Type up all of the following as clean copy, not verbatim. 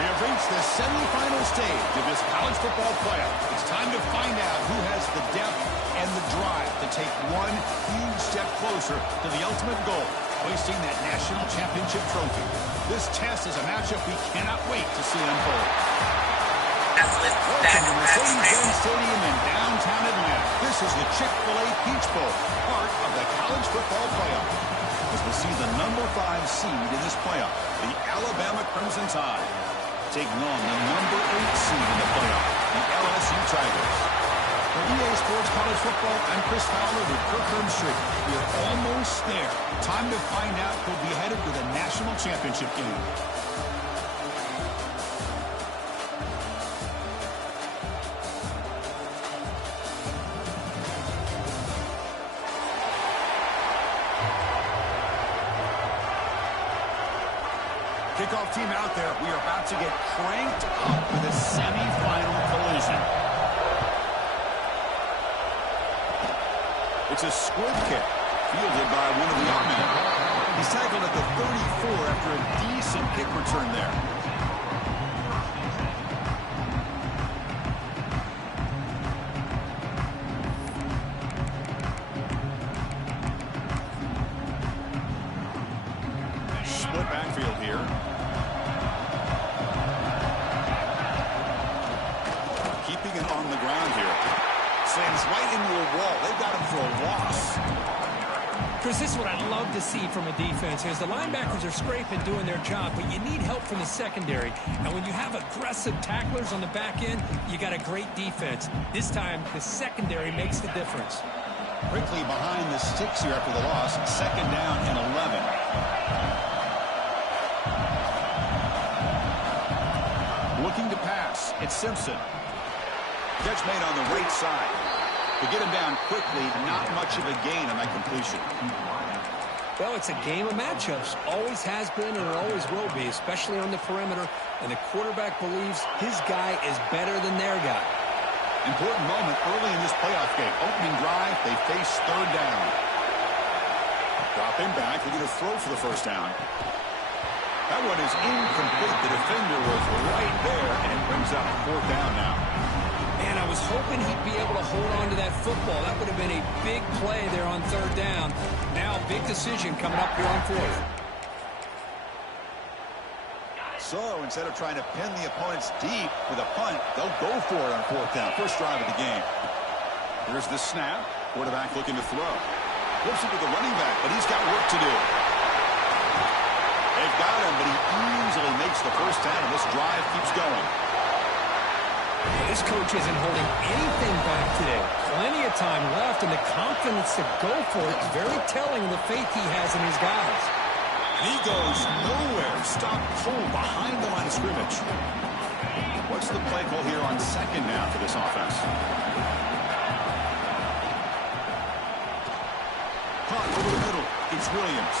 We have reached the semifinal stage of this college football playoff. It's time to find out who has the depth and the drive to take one huge step closer to the ultimate goal, hoisting that national championship trophy. This test is a matchup we cannot wait to see unfold. Welcome to Mercedes-Benz Stadium in downtown Atlanta. This is the Chick-fil-A Peach Bowl, part of the college football playoff. As we see the number 5 seed in this playoff, the Alabama Crimson Tide, taking on the number 8 seed in the playoff, the LSU Tigers. For EA Sports College Football, I'm Chris Fowler with Kirk Herbstreit. We're almost there. Time to find out who'll be headed to the national championship game. Kickoff team out there. We are about to get cranked up for the semifinal collision. It's a squib kick, fielded by one of the odd-men. He's tackled at the 34 after a decent kick return there. Split backfield here. Keeping it on the ground here. Slams right into a wall. They've got him for a loss. Chris, this is what I love to see from a defense. Is the linebackers are scraping, doing their job, but you need help from the secondary. And when you have aggressive tacklers on the back end, you got a great defense. This time, the secondary makes the difference. Quickly behind the sticks here after the loss. Second down and 11. Looking to pass. It's Simpson. Catch made on the right side. To get him down quickly, not much of a gain on that completion. Well, it's a game of matchups. Always has been and it always will be, especially on the perimeter. And the quarterback believes his guy is better than their guy. Important moment early in this playoff game. Opening drive, they face third down. Drop him back. They're going to throw for the first down. That one is incomplete. The defender was right there, and it brings up fourth down now. Man, I was hoping he'd be able to hold on to that football. That would have been a big play there on third down. Now, big decision coming up here on fourth. So, instead of trying to pin the opponents deep with a punt, they'll go for it on fourth down. First drive of the game. Here's the snap. Quarterback looking to throw. Flips it to the running back, but he's got work to do. They've got him, but he easily makes the first down, and this drive keeps going. This coach isn't holding anything back today. Plenty of time left, and the confidence to go for it is very telling of the faith he has in his guys. And he goes nowhere. Stop cold behind the line of scrimmage. What's the play call here on second down for this offense? Caught over the middle. It's Williams.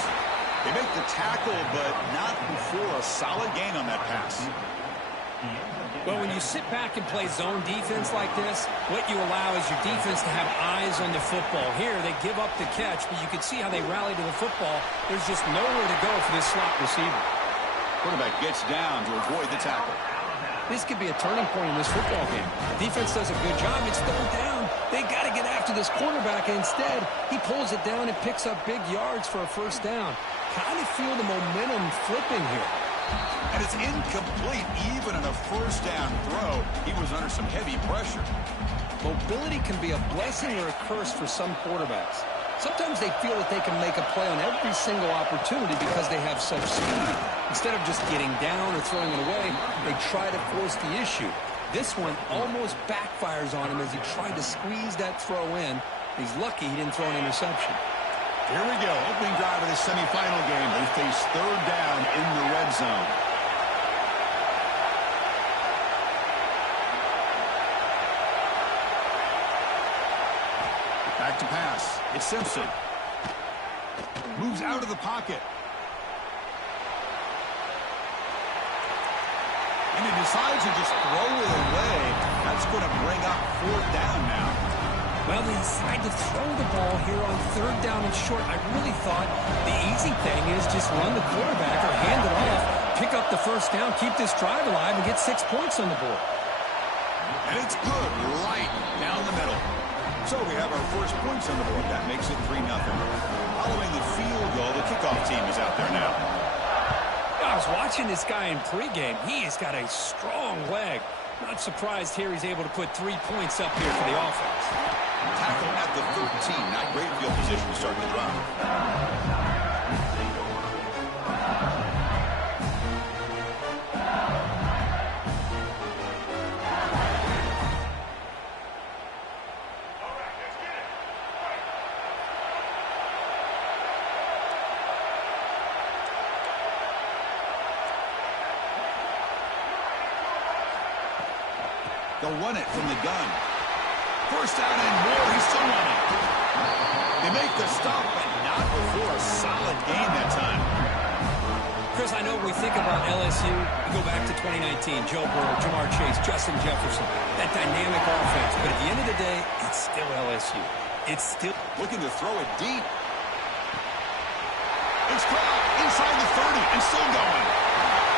They make the tackle, but not before a solid gain on that pass. Well, when you sit back and play zone defense like this, what you allow is your defense to have eyes on the football. Here, they give up the catch, but you can see how they rally to the football. There's just nowhere to go for this slot receiver. Quarterback gets down to avoid the tackle. This could be a turning point in this football game. Defense does a good job. It's third down. They got to get after this quarterback. Instead, he pulls it down and picks up big yards for a first down. Kind of feel the momentum flipping here. And it's incomplete. Even in a first down throw, he was under some heavy pressure. Mobility can be a blessing or a curse for some quarterbacks. Sometimes they feel that they can make a play on every single opportunity because they have such speed. Instead of just getting down or throwing it away, they try to force the issue. This one almost backfires on him as he tried to squeeze that throw in. He's lucky he didn't throw an interception. Here we go. Opening drive of the semifinal game. They face third down in the red zone. Back to pass. It's Simpson. Moves out of the pocket. And he decides to just throw it away. That's going to bring up fourth down now. Well, they decide to throw the ball here on third down and short. I really thought the easy thing is just run the quarterback or hand it off, pick up the first down, keep this drive alive, and get 6 points on the board. And it's good right down the middle. So we have our first points on the board. That makes it 3-0. Following the field goal, the kickoff team is out there now. I was watching this guy in pregame. He has got a strong leg. Not surprised here he's able to put 3 points up here for the offense. Tackle at the 13. Not great field position to start the drive. They'll run it from the gun. First down and more. He's still running. They make the stop, but not before a solid gain that time. Chris, I know we think about LSU. We go back to 2019. Joe Burrow, Jamar Chase, Justin Jefferson. That dynamic offense. But at the end of the day, it's still LSU. It's still looking to throw it deep. It's caught inside the 30 and still going.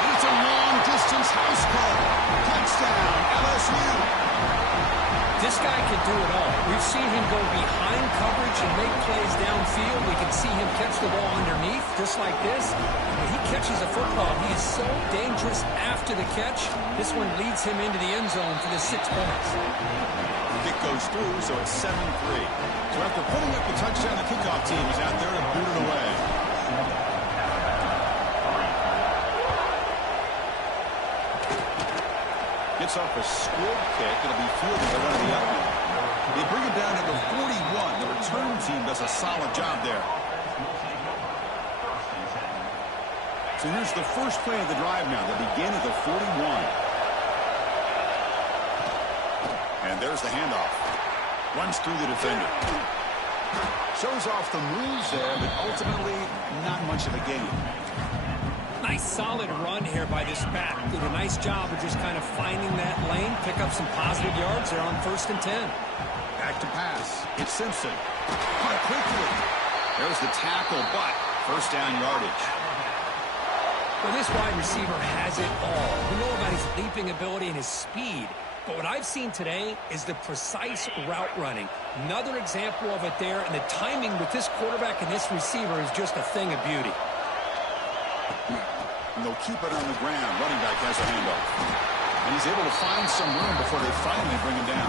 And it's a long-distance house call. Touchdown, LSU. This guy can do it all. We've seen him go behind coverage and make plays downfield. We can see him catch the ball underneath, just like this. When he catches a football, he is so dangerous after the catch. This one leads him into the end zone for the 6 points. The kick goes through, so it's 7-3. So after putting up the touchdown, the kickoff team is out there to boot it away. Gets off a squib kick. It'll be fielded by one of the other. They bring it down to the 41. The return team does a solid job there. So here's the first play of the drive now. They begin at the 41. And there's the handoff. Runs through the defender. Shows off the moves there, but ultimately not much of a gain. Nice solid run here by this back. Did a nice job of just kind of finding that lane, pick up some positive yards there on 1st and 10. Back to pass. It's Simpson. Caught quickly. There's the tackle, but first down yardage. Well, this wide receiver has it all. We know about his leaping ability and his speed. But what I've seen today is the precise route running. Another example of it there, and the timing with this quarterback and this receiver is just a thing of beauty. And they'll keep it on the ground. Running back has a handoff. And he's able to find some room before they finally bring him down.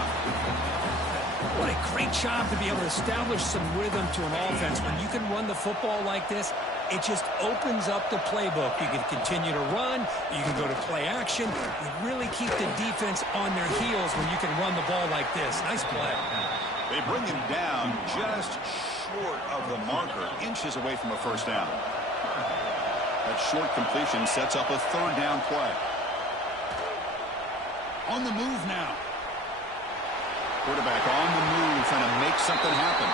What a great job to be able to establish some rhythm to an offense. When you can run the football like this, it just opens up the playbook. You can continue to run. You can go to play action. You really keep the defense on their heels when you can run the ball like this. Nice play. They bring him down just short of the marker, inches away from a first down. That short completion sets up a third down play. On the move now. Quarterback on the move, trying to make something happen.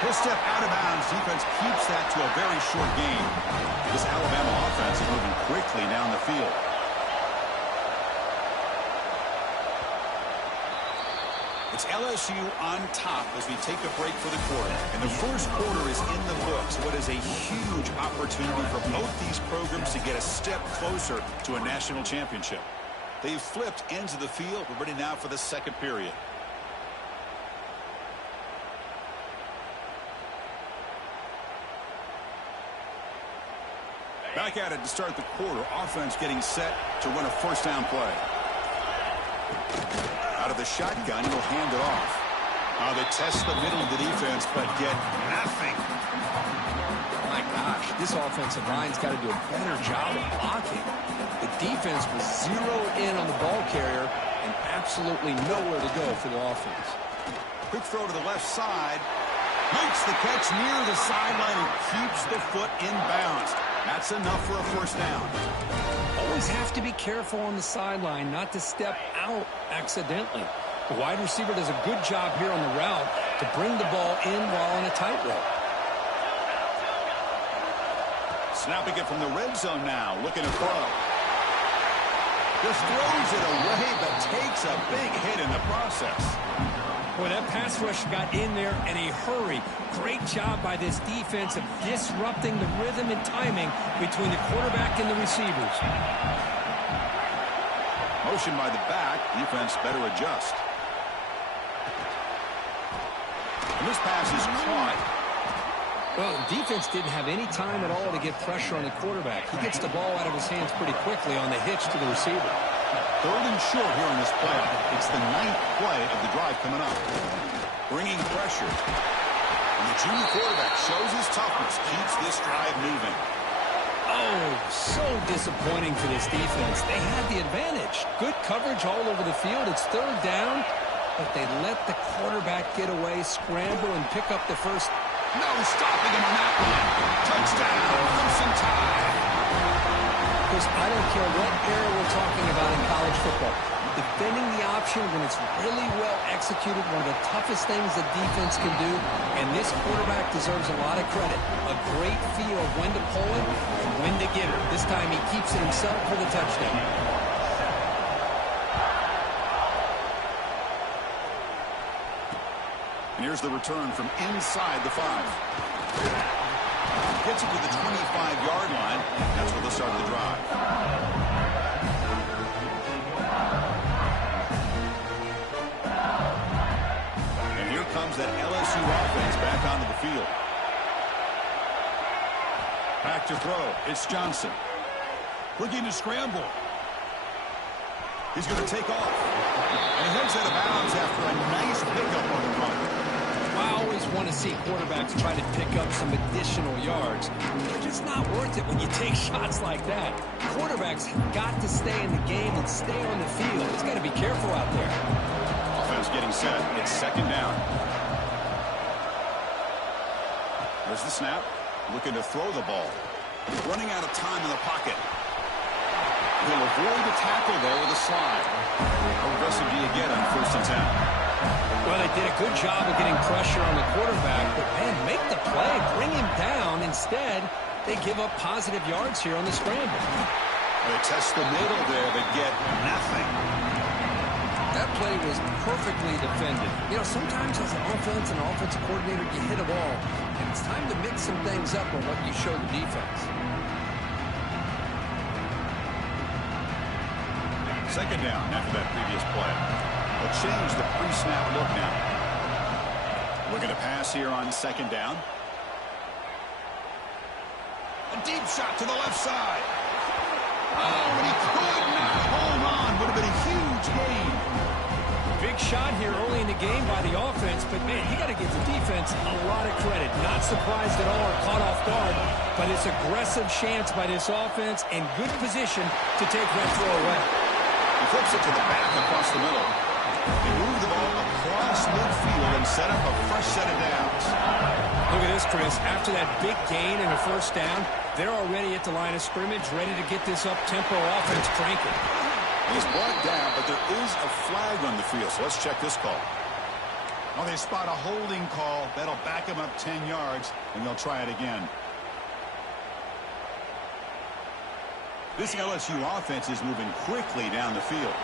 He'll step out of bounds. Defense keeps that to a very short gain. This Alabama offense is moving quickly down the field. It's LSU on top as we take a break for the quarter. And the first quarter is in the books. What is a huge opportunity for both these programs to get a step closer to a national championship. They've flipped ends of the field. We're ready now for the second period. Back at it to start the quarter. Offense getting set to run a first down play. Out of the shotgun, he'll hand it off. They test the middle of the defense, but get nothing. My gosh, this offensive line's got to do a better job of blocking. The defense was zeroed in on the ball carrier and absolutely nowhere to go for the offense. Quick throw to the left side. Makes the catch near the sideline and keeps the foot in bounds. That's enough for a first down. Always have to be careful on the sideline not to step out accidentally. The wide receiver does a good job here on the route to bring the ball in while on a tightrope. Snapping it from the red zone now, looking to throw. Just throws it away, but takes a big hit in the process. Boy, that pass rush got in there in a hurry. Great job by this defense of disrupting the rhythm and timing between the quarterback and the receivers. Motion by the back. Defense better adjust. And this pass is caught. Well, defense didn't have any time at all to get pressure on the quarterback. He gets the ball out of his hands pretty quickly on the hitch to the receiver. Third and short here in this playoff. It's the 9th play of the drive coming up. Bringing pressure. And the junior quarterback shows his toughness, keeps this drive moving. Oh, so disappointing for this defense. They had the advantage. Good coverage all over the field. It's third down, but they let the quarterback get away, scramble, and pick up the first. No stopping him on that one. Touchdown, Crimson Tide. Chris, I don't care what era we're talking about in college football. Defending the option when it's really well executed, one of the toughest things the defense can do, and this quarterback deserves a lot of credit. A great feel of when to pull it and when to give it. This time he keeps it himself for the touchdown. And here's the return from inside the 5. Gets it to the 25-yard line. That's where they'll start the drive. And here comes that LSU offense back onto the field. Back to throw. It's Johnson. Looking to scramble. He's going to take off. And he heads out of bounds after a nice pickup on the run. I always want to see quarterbacks try to pick up some additional yards. They're just not worth it when you take shots like that. Quarterbacks have got to stay in the game and stay on the field. He's got to be careful out there. Offense getting set. It's second down. There's the snap. Looking to throw the ball. Running out of time in the pocket. He'll avoid the tackle there with a slide. How aggressive do you get on 1st and 10? Well, they did a good job of getting pressure on the quarterback, but, man, make the play, bring him down. Instead, they give up positive yards here on the scramble. They test the middle there, but get nothing. That play was perfectly defended. You know, sometimes as an offense and offensive coordinator, you hit a ball, and it's time to mix some things up on what you show the defense. Second down after that previous play. They'll change the pre-snap look now. Looking to pass here on second down. A deep shot to the left side. Oh, and he could not hold on. Would have been a huge gain. Big shot here early in the game by the offense, but, man, you got to give the defense a lot of credit. Not surprised at all or caught off guard. but it's aggressive chance by this offense and good position to take that throw away. He flips it to the back across the middle. They move the ball across midfield and set up a fresh set of downs. Look at this, Chris. After that big gain and a first down, they're already at the line of scrimmage, ready to get this up-tempo offense cranking. He's brought down, but there is a flag on the field, so let's check this call. Well, they spot a holding call. That'll back him up 10 yards, and they'll try it again. This LSU offense is moving quickly down the field.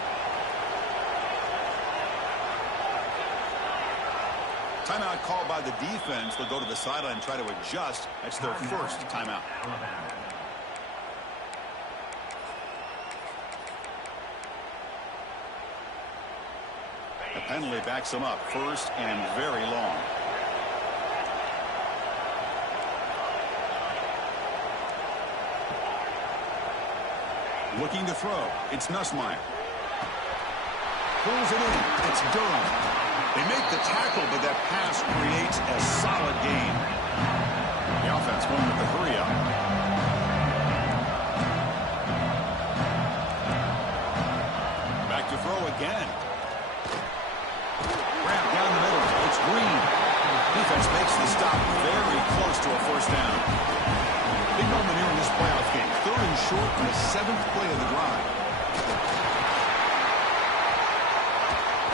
Timeout called by the defense. They'll go to the sideline and try to adjust. That's their first timeout. The penalty backs them up. First and very long. Looking to throw. It's Nussmeier. Pulls it in. It's Durham. They make the tackle, but that pass creates a solid gain. The offense going with the hurry up. Back to throw again. Ramp down the middle. It's Green. Defense makes the stop very close to a first down. Big moment here in this playoff game. 3rd and short on the 7th play of the drive.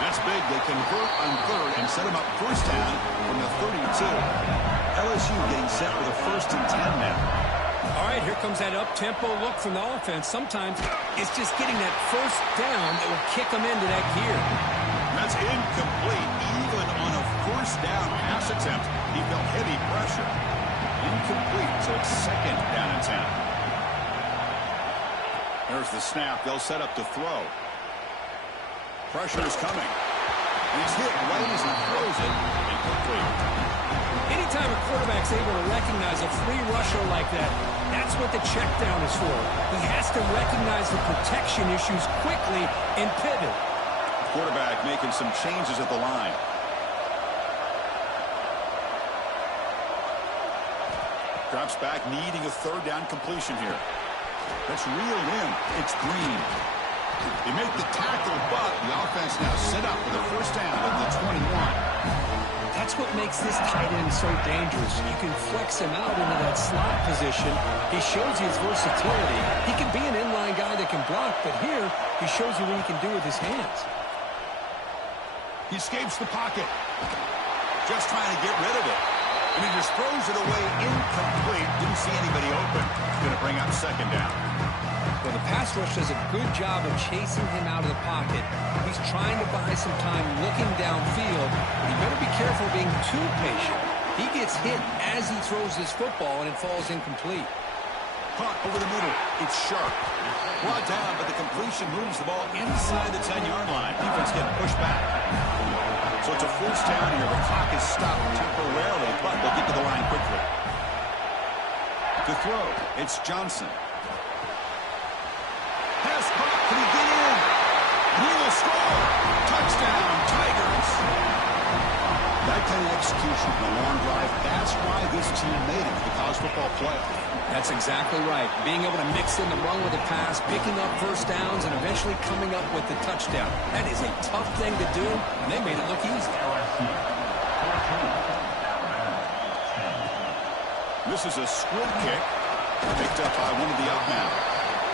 That's big. They convert on 3rd and set him up first down from the 32. LSU getting set with a 1st and 10 now. All right, here comes that up-tempo look from the offense. Sometimes it's just getting that first down that will kick them into that gear. That's incomplete. Even on a first down pass attempt, he felt heavy pressure. Incomplete, so it's 2nd down and 10. There's the snap. They'll set up to throw. Pressure is coming. And he's hit right as he throws it. Incomplete. Anytime a quarterback's able to recognize a free rusher like that, that's what the check down is for. He has to recognize the protection issues quickly and pivot. Quarterback making some changes at the line. Drops back, needing a 3rd down completion here. That's reeled in. It's Green. They make the tackle, but the offense now set up with a first down at the 21. That's what makes this tight end so dangerous. You can flex him out into that slot position. He shows you his versatility. He can be an inline guy that can block, but here he shows you what he can do with his hands. He escapes the pocket. Just trying to get rid of it. And he just throws it away incomplete. Didn't see anybody open. Going to bring up 2nd down. Well, the pass rush does a good job of chasing him out of the pocket. He's trying to buy some time looking downfield. You better be careful being too patient. He gets hit as he throws his football, and it falls incomplete. Caught over the middle. It's Sharp. Brought down, but the completion moves the ball inside the 10-yard line. Defense getting pushed back. So it's a first down here. The clock is stopped temporarily, but they'll get to the line quickly. To throw, it's Johnson. Pass caught. Can he get in? He will score. Touchdown, Tigers. That kind of execution on a long drive, that's why this team made it to the college football playoff. That's exactly right. Being able to mix in the run with the pass, picking up first downs, and eventually coming up with the touchdown. That is a tough thing to do, and they made it look easy. This is a squib kick, picked up by one of the up men.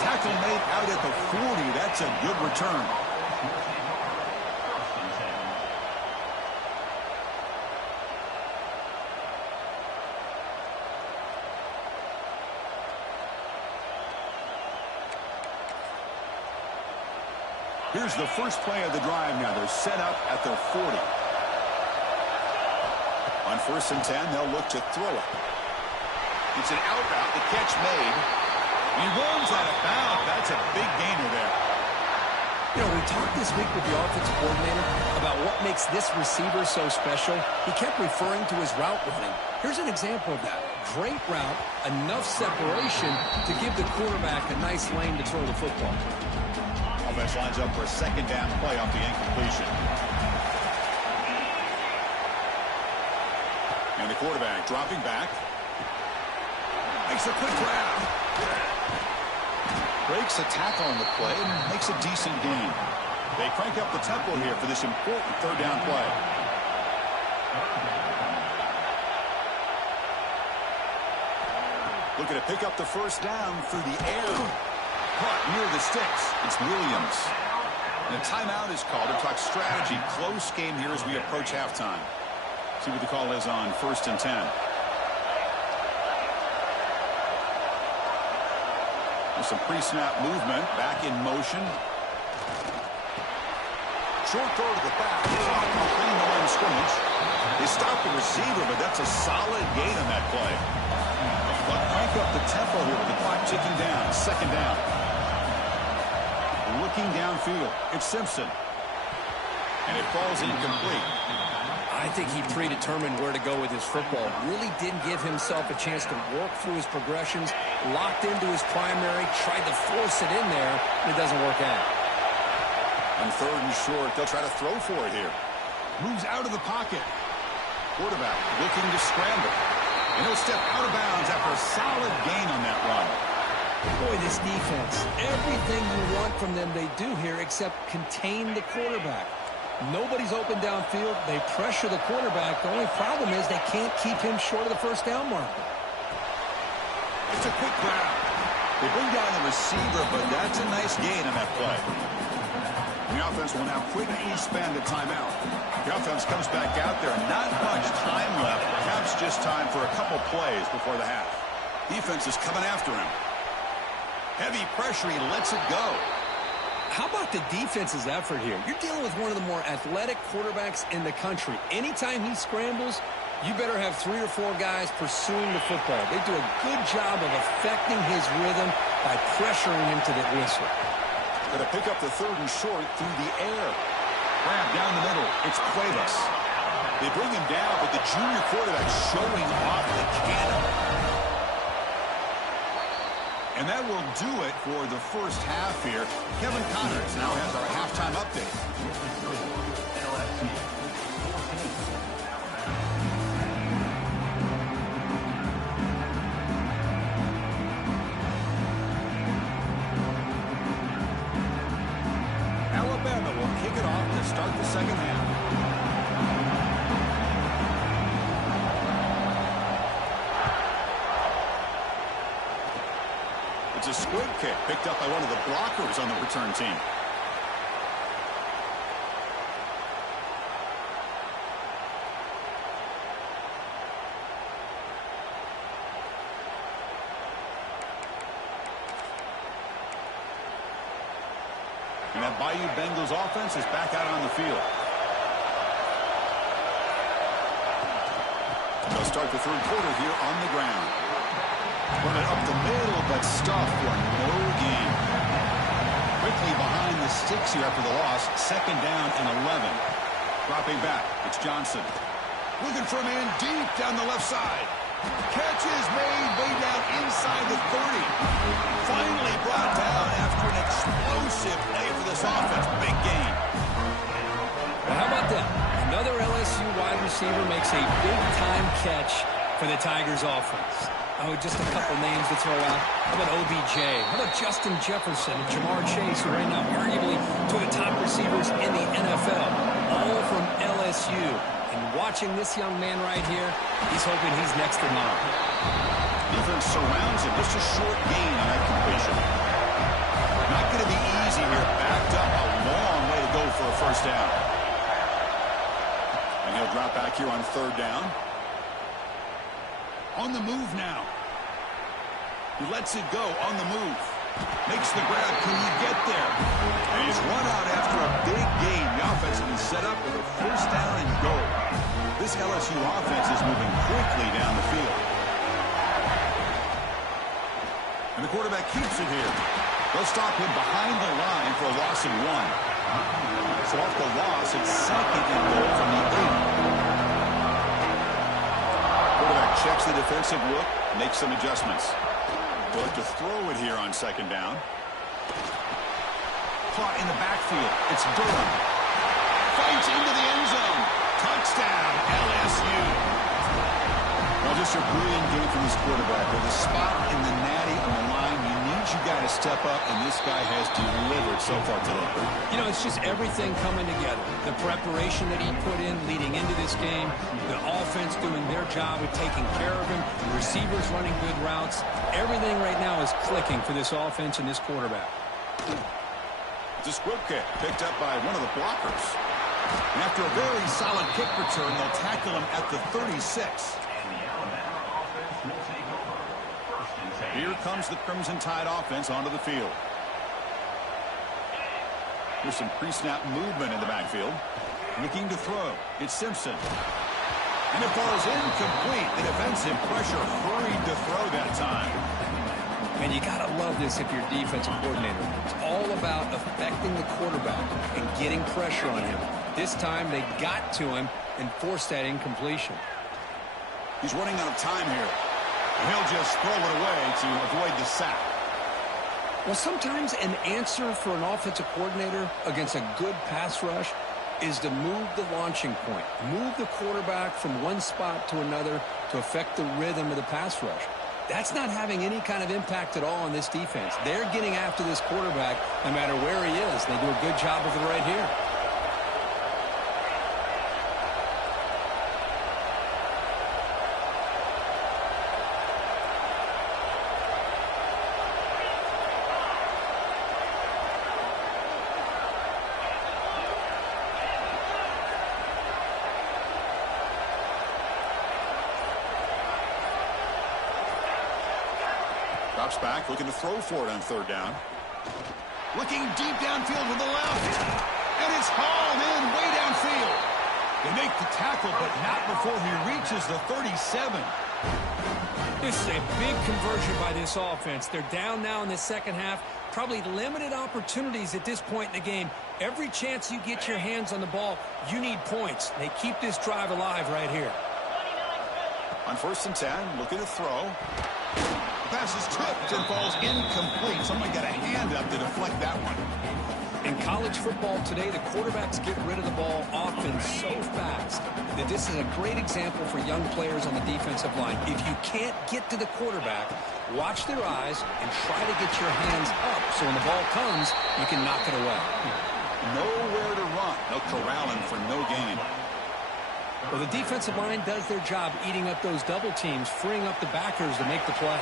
Tackle made out at the 40. That's a good return. Here's the first play of the drive now. They're set up at their 40. On 1st and 10, they'll look to throw it. It's an out route. The catch made. He runs out of bounds. That's a big gainer there. You know, we talked this week with the offensive coordinator about what makes this receiver so special. He kept referring to his route running. Here's an example of that. Great route, enough separation to give the quarterback a nice lane to throw the football. Offense lines up for a 2nd down play off the incompletion. And the quarterback dropping back. Makes a quick grab. Breaks a tackle on the play and makes a decent gain. They crank up the tempo here for this important third down play. Looking to pick up the first down through the air. Caught near the sticks. It's Williams. And a timeout is called to talk strategy. Close game here as we approach halftime. See what the call is on 1st and 10. With some pre-snap movement. Back in motion. Short throw to the back. Clean the line of scrimmage. They stop the receiver, but that's a solid gain on that play. But crank up the tempo here with the clock ticking down. 2nd down. Looking downfield. It's Simpson. And it falls incomplete. I think he predetermined where to go with his football. Really didn't give himself a chance to work through his progressions. Locked into his primary. Tried to force it in there. And it doesn't work out. On 3rd and short, they'll try to throw for it here. Moves out of the pocket. Quarterback looking to scramble. And he'll step out of bounds after a solid gain on that run. Boy, this defense, everything you want from them they do here except contain the quarterback. Nobody's open downfield. They pressure the quarterback. The only problem is they can't keep him short of the first down marker. It's a quick grab. They bring down the receiver, but that's a nice gain on that play. The offense will now quickly spend a timeout. The offense comes back out there. Not much time left. Perhaps just time for a couple plays before the half. Defense is coming after him. Heavy pressure. He lets it go. How about the defense's effort here? You're dealing with one of the more athletic quarterbacks in the country. Anytime he scrambles, you better have 3 or 4 guys pursuing the football. They do a good job of affecting his rhythm by pressuring him to the whistle. Going to pick up the 3rd and short through the air. Grab down the middle. It's Cuevas. They bring him down, but the junior quarterback showing off the cannon. And that will do it for the first half here. Kevin Connors now has our halftime update. Alabama will kick it off to start the second half. It's a squib kick picked up by one of the blockers on the return team. And that Bayou Bengals offense is back out on the field. They'll start the 3rd quarter here on the ground. Run it up the middle, but stuffed for no gain. Quickly behind the sticks here after the loss. 2nd down and 11. Dropping back, it's Johnson. Looking for a man deep down the left side. Catch is made way down inside the 30. Finally brought down after an explosive play for this offense. Big gain. Well, how about that? Another LSU wide receiver makes a big-time catch for the Tigers offense. Oh, just a couple names to throw out. How about OBJ? How about Justin Jefferson and Jamar Chase, who right now arguably two of the top receivers in the NFL, all from LSU. And watching this young man right here, he's hoping he's next in line. Defense surrounds him. Just a short gain on that completion. Not going to be easy here. Backed up a long way to go for a first down. And he'll drop back here on 3rd down. On the move now. He lets it go on the move. Makes the grab. Can he get there? And he's run out after a big gain. The offense has been set up with a first down and goal. This LSU offense is moving quickly down the field. And the quarterback keeps it here. They'll stop him behind the line for a loss of 1. So off the loss, it's 2nd and goal from the 8. Quarterback checks the defensive look, makes some adjustments. They'll have to throw it here on 2nd down. Caught in the backfield. It's Durham. Fights into the end zone. Touchdown, LSU. They'll just Just a brilliant game from this quarterback. With a spot in the natty on the line, you need you guy to step up, and this guy has delivered so far today. You know, it's just everything coming together. The preparation that he put in leading into this game, the offense doing their job of taking care of him, the receivers running good routes. Everything right now is clicking for this offense and this quarterback. It's a squib kick picked up by one of the blockers. And after a very solid kick return, they'll tackle him at the 36. Here comes the Crimson Tide offense onto the field. There's some pre-snap movement in the backfield. Looking to throw. It's Simpson. And it falls incomplete. The defensive pressure hurried to throw that time. And you got to love this if you're defensive coordinator. It's all about affecting the quarterback and getting pressure on him. This time they got to him and forced that incompletion. He's running out of time here. He'll just throw it away to avoid the sack. Well, sometimes an answer for an offensive coordinator against a good pass rush is to move the launching point. Move the quarterback from one spot to another to affect the rhythm of the pass rush. That's not having any kind of impact at all on this defense. They're getting after this quarterback no matter where he is. They do a good job of it right here. Drops back, looking to throw for it on third down. Looking deep downfield with the left. And it's hauled in way downfield. They make the tackle, but not before he reaches the 37. This is a big conversion by this offense. They're down now in the second half. Probably limited opportunities at this point in the game. Every chance you get your hands on the ball, you need points. They keep this drive alive right here. On 1st and 10, looking to throw. The pass is tipped and falls incomplete. Somebody got a hand up to deflect that one. In college football today, the quarterbacks get rid of the ball often so fast that this is a great example for young players on the defensive line. If you can't get to the quarterback, watch their eyes and try to get your hands up so when the ball comes, you can knock it away. Nowhere to run. They'll corral him for no gain. Well, the defensive line does their job eating up those double teams, freeing up the backers to make the play.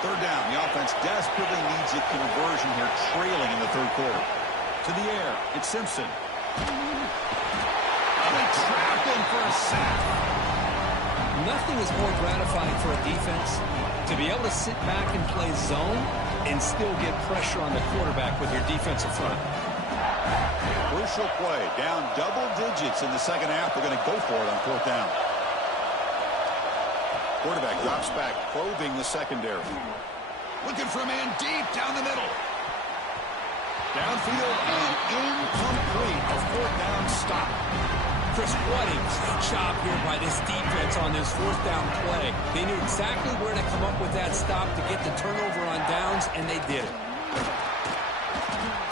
Third down. The offense desperately needs a conversion here, trailing in the third quarter. To the air. It's Simpson. They trap him for a sack. Nothing is more gratifying for a defense to be able to sit back and play zone and still get pressure on the quarterback with your defensive front. Crucial play. Down double digits in the second half. They're going to go for it on fourth down. Quarterback drops back, probing the secondary. Looking for a man deep down the middle. Downfield and incomplete. A fourth down stop. Chris, what a great job here by this defense on this fourth down play. They knew exactly where to come up with that stop to get the turnover on downs, and they did it.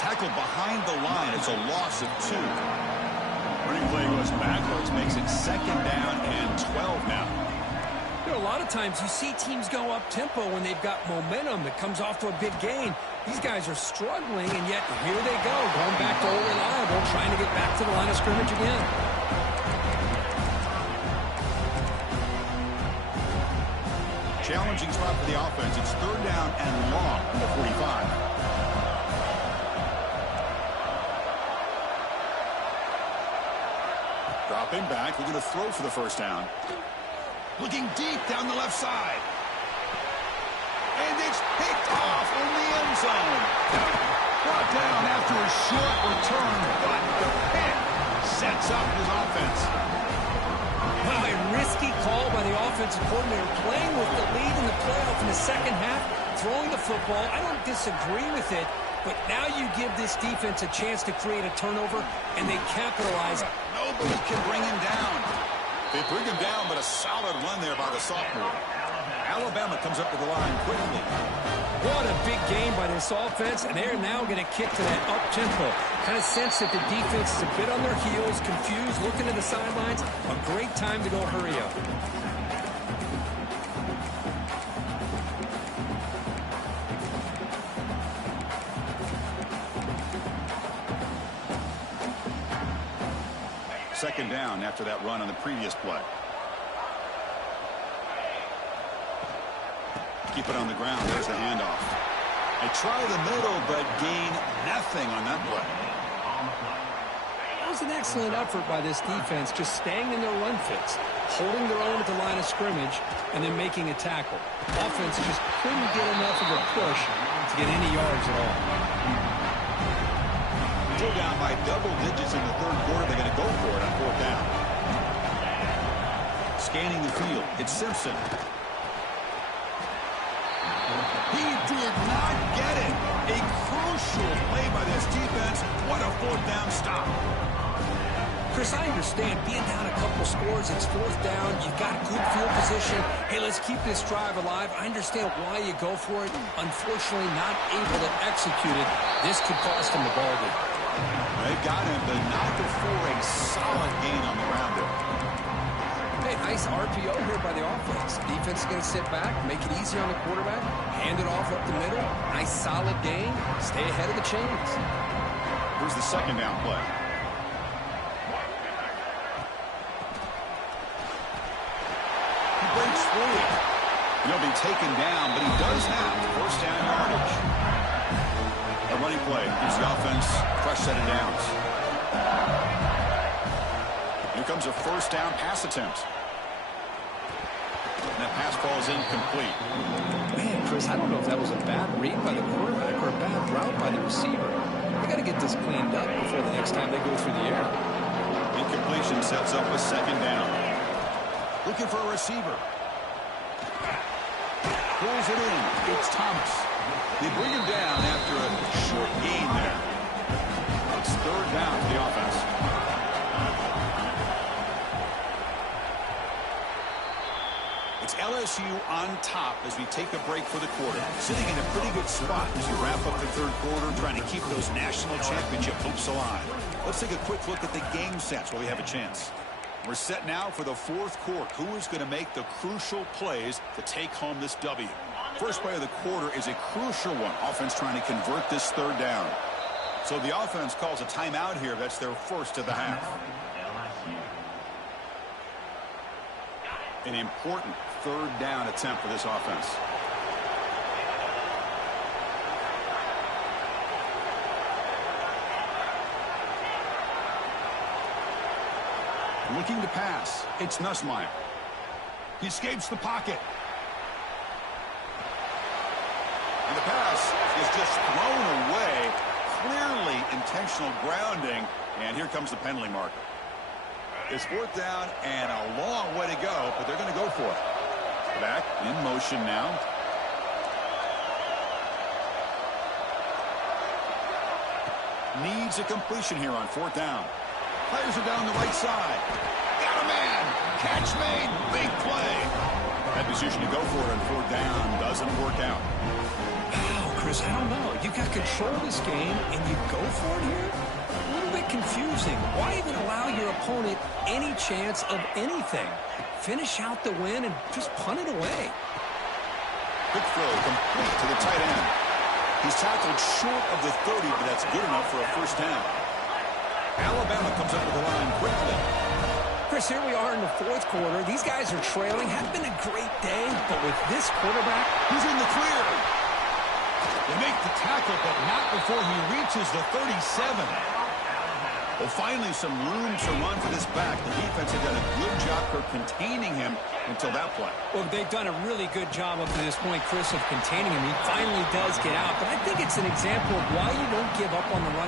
Tackled behind the line. It's a loss of 2. Running play goes backwards, makes it second down and 12 now. You know, a lot of times you see teams go up-tempo when they've got momentum that comes off to a big gain. These guys are struggling, and yet here they go, going back to old reliable, trying to get back to the line of scrimmage again. Challenging spot for the offense. It's third down and long from the 45. Dropping back. We're going to throw for the first down. Looking deep down the left side. And it's picked off in the end zone. Brought down after a short return, but the pick sets up his offense. Wow, a risky call by the offensive coordinator, playing with the lead in the playoff in the second half, throwing the football. I don't disagree with it, but now you give this defense a chance to create a turnover, and they capitalize. Nobody can bring him down. They bring him down, but a solid run there by the sophomore. Alabama comes up to the line quickly. What a big game by this offense, and they're now going to kick to that up-tempo. Kind of sense that the defense is a bit on their heels, confused, looking to the sidelines. A great time to go hurry up. Second down after that run on the previous play. Keep it on the ground. There's the handoff. They try the middle, but gain nothing on that play. That was an excellent effort by this defense, just staying in their run fits, holding their own at the line of scrimmage, and then making a tackle. Offense just couldn't get enough of a push to get any yards at all. Still down by double digits in the third quarter. They're going to go for it on fourth down. Scanning the field. It's Simpson. He did not get it. A crucial play by this defense. What a fourth down stop. Chris, I understand being down a couple scores, it's fourth down, you've got good field position. Hey, let's keep this drive alive. I understand why you go for it. Unfortunately, not able to execute it. This could cost him the ball game. They've got him, but not before a solid gain on the ground there. Hey, nice RPO here by the offense. Defense is going to sit back, make it easy on the quarterback, hand it off up the middle. Nice solid gain. Stay ahead of the chains. Here's the second down play. He breaks free. He'll be taken down, but he does have first down yardage. A running play gives the offense a fresh set of downs. Here comes a first down pass attempt. And that pass ball is incomplete. Man, Chris, I don't know if that was a bad read by the quarterback or a bad route by the receiver. They got to get this cleaned up before the next time they go through the air. Incompletion sets up a second down. Looking for a receiver. Pulls it in. It's Thomas. They bring him down after a short gain there. It's third down for the offense. It's LSU on top as we take a break for the quarter. Sitting in a pretty good spot as we wrap up the third quarter, trying to keep those national championship hopes alive. Let's take a quick look at the game sets while we have a chance. We're set now for the fourth quarter. Who is going to make the crucial plays to take home this W? First play of the quarter is a crucial one. Offense trying to convert this third down. So the offense calls a timeout here. That's their first of the half. An important third down attempt for this offense. Looking to pass. It's Nussmeier. He escapes the pocket. And the pass is just thrown away. Clearly intentional grounding. And here comes the penalty marker. It's fourth down and a long way to go, but they're going to go for it. Back in motion now. Needs a completion here on fourth down. Players are down the right side. Got a man. Catch made. Big play. That decision to go for it on fourth down doesn't work out. Wow, Chris, I don't know. You got control of this game, and you go for it here? A little bit confusing. Why even allow your opponent any chance of anything? Finish out the win and just punt it away. Quick throw complete to the tight end. He's tackled short of the 30, but that's good enough for a first down. Alabama comes up with the line quickly. Chris, here we are in the fourth quarter. These guys are trailing. Had been a great day, but with this quarterback, he's in the clear. They make the tackle, but not before he reaches the 37. Well, finally some room to run for this back. The defense had done a good job for containing him until that play. Well, they've done a really good job up to this point, Chris, of containing him. He finally does get out, but I think it's an example of why you don't give up on the run.